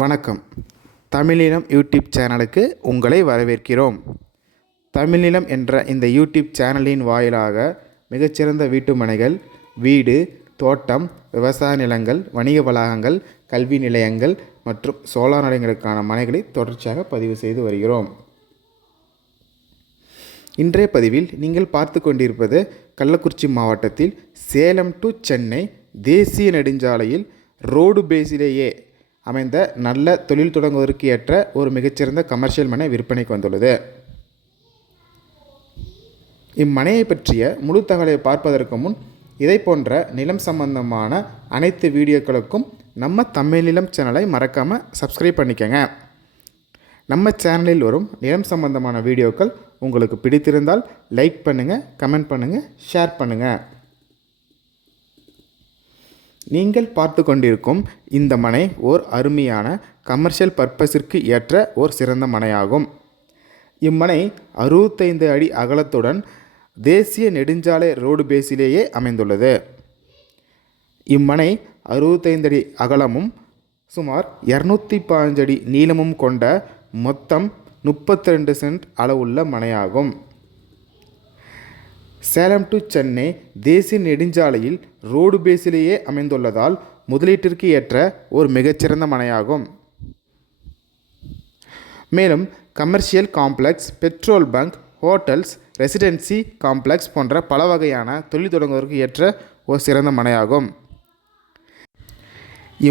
வணக்கம். தமிழ்நிலம் யூடியூப் சேனலுக்கு உங்களை வரவேற்கிறோம். தமிழ்நிலம் என்ற இந்த யூடியூப் சேனலின் வாயிலாக மிகச்சிறந்த வீட்டு மனைகள், வீடு, தோட்டம், விவசாய நிலங்கள், வணிக வளாகங்கள், கல்வி நிலையங்கள் மற்றும் சோலார் நிலையங்களுக்கான மனைகளை தொடர்ச்சியாக பதிவு செய்து வருகிறோம். இன்றைய பதிவில் நீங்கள் பார்த்து கொண்டிருப்பது கள்ளக்குறிச்சி மாவட்டத்தில் சேலம் டு சென்னை தேசிய நெடுஞ்சாலையில் ரோடு பேஸிலேயே அமைந்த நல்ல தொழில் தொடங்குவதற்கு ஏற்ற ஒரு மிகச்சிறந்த கமர்ஷியல் மனை விற்பனைக்கு வந்துள்ளது. இம்மனையை பற்றிய முழு தகவலை பார்ப்பதற்கு முன் இதை போன்ற நிலம் சம்பந்தமான அனைத்து வீடியோக்களுக்கும் நம்ம தமிழ்நிலம் சேனலை மறக்காமல் சப்ஸ்கிரைப் பண்ணிக்கங்க. நம்ம சேனலில் வரும் நிலம் சம்பந்தமான வீடியோக்கள் உங்களுக்கு பிடித்திருந்தால் லைக் பண்ணுங்கள், கமெண்ட் பண்ணுங்கள், ஷேர் பண்ணுங்கள். நீங்கள் பார்த்து கொண்டிருக்கும் இந்த மனை ஓர் அருமையான கமர்ஷியல் பர்பஸிற்கு ஏற்ற ஓர் சிறந்த மனையாகும். இம்மனை 65 அடி அகலத்துடன் தேசிய நெடுஞ்சாலை ரோடு பேஸிலேயே அமைந்துள்ளது. இம்மனை 65 அடி அகலமும் சுமார் 215 அடி நீளமும் கொண்ட மொத்தம் 32 சென்ட் அளவுள்ள மனையாகும். சேலம் டு சென்னை தேசிய நெடுஞ்சாலையில் ரோடு பேஸிலேயே அமைந்துள்ளதால் முதலீட்டிற்கு ஏற்ற ஒரு மிகச்சிறந்த மனையாகும். மேலும் commercial complex, petrol bunk, hotels, residency complex போன்ற பல வகையான தொழில் தொடங்குவதற்கு ஏற்ற ஒரு சிறந்த மனையாகும்.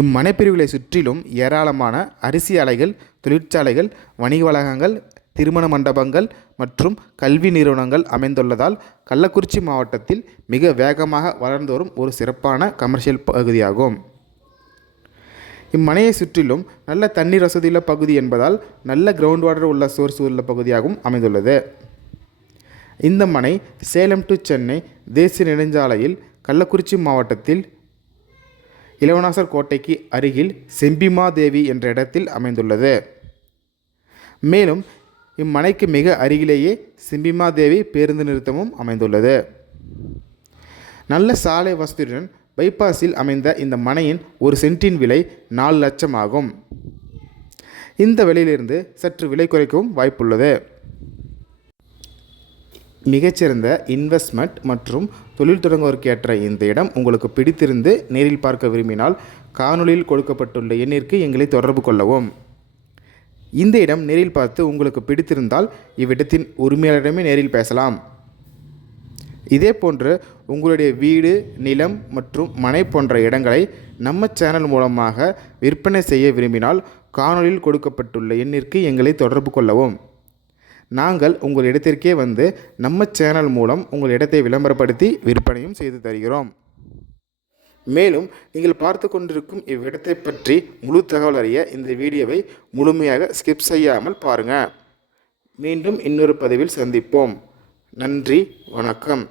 இம்மனைப்பிரிவுகளை சுற்றிலும் ஏராளமான அரிசி ஆலைகள், தொழிற்சாலைகள், வணிக வளாகங்கள், திருமண மண்டபங்கள் மற்றும் கல்வி நிறுவனங்கள் அமைந்துள்ளதால் கள்ளக்குறிச்சி மாவட்டத்தில் மிக வேகமாக வளர்ந்து வரும் ஒரு சிறப்பான கமர்ஷியல் பகுதியாகும். இம்மனையை சுற்றிலும் நல்ல தண்ணீர் வசதியுள்ள பகுதி என்பதால் நல்ல கிரவுண்ட் வாட்டர் உள்ள சோர்ஸ் உள்ள பகுதியாகவும் அமைந்துள்ளது. இந்த மனை சேலம் டு சென்னை தேசிய நெடுஞ்சாலையில் கள்ளக்குறிச்சி மாவட்டத்தில் இளவனாசர் கோட்டைக்கு அருகில் செம்பிமாதேவி என்ற இடத்தில் அமைந்துள்ளது. மேலும் இம்மனைக்கு மிக அருகிலேயே செம்பிமாதேவி பேருந்து நிறுத்தமும் அமைந்துள்ளது. நல்ல சாலை வசதியுடன் பைபாஸில் அமைந்த இந்த மனையின் ஒரு சென்ட்டின் விலை 4 லட்சம் ஆகும். இந்த விலையிலிருந்து சற்று விலை குறைக்கவும் வாய்ப்புள்ளது. மிகச்சிறந்த இன்வெஸ்ட்மெண்ட் மற்றும் தொழில் தொடங்குவதற்கு ஏற்ற இந்த இடம் உங்களுக்கு பிடித்திருந்து நேரில் பார்க்க விரும்பினால் காணொலியில் கொடுக்கப்பட்டுள்ள எண்ணிற்கு எங்களை தொடர்பு கொள்ளவும். இந்த இடம் நேரில் பார்த்து உங்களுக்கு பிடித்திருந்தால் இவ்விடத்தின் உரிமையாளரிடமே நேரில் பேசலாம். இதேபோன்று உங்களுடைய வீடு, நிலம் மற்றும் மனை போன்ற இடங்களை நம்ம சேனல் மூலமாக விற்பனை செய்ய விரும்பினால் காணொலியில் கொடுக்கப்பட்டுள்ள எண்ணிற்கு எங்களை தொடர்பு கொள்ளவும். நாங்கள் உங்கள் இடத்திற்கே வந்து நம்ம சேனல் மூலம் உங்கள் இடத்தை விளம்பரப்படுத்தி விற்பனையும் செய்து தருகிறோம். மேலும் நீங்கள் பார்த்து கொண்டிருக்கும் இவ்விடத்தை பற்றி முழு தகவல் அறிய இந்த வீடியோவை முழுமையாக ஸ்கிப் செய்யாமல் பாருங்கள். மீண்டும் இன்னொரு பதிவில் சந்திப்போம். நன்றி, வணக்கம்.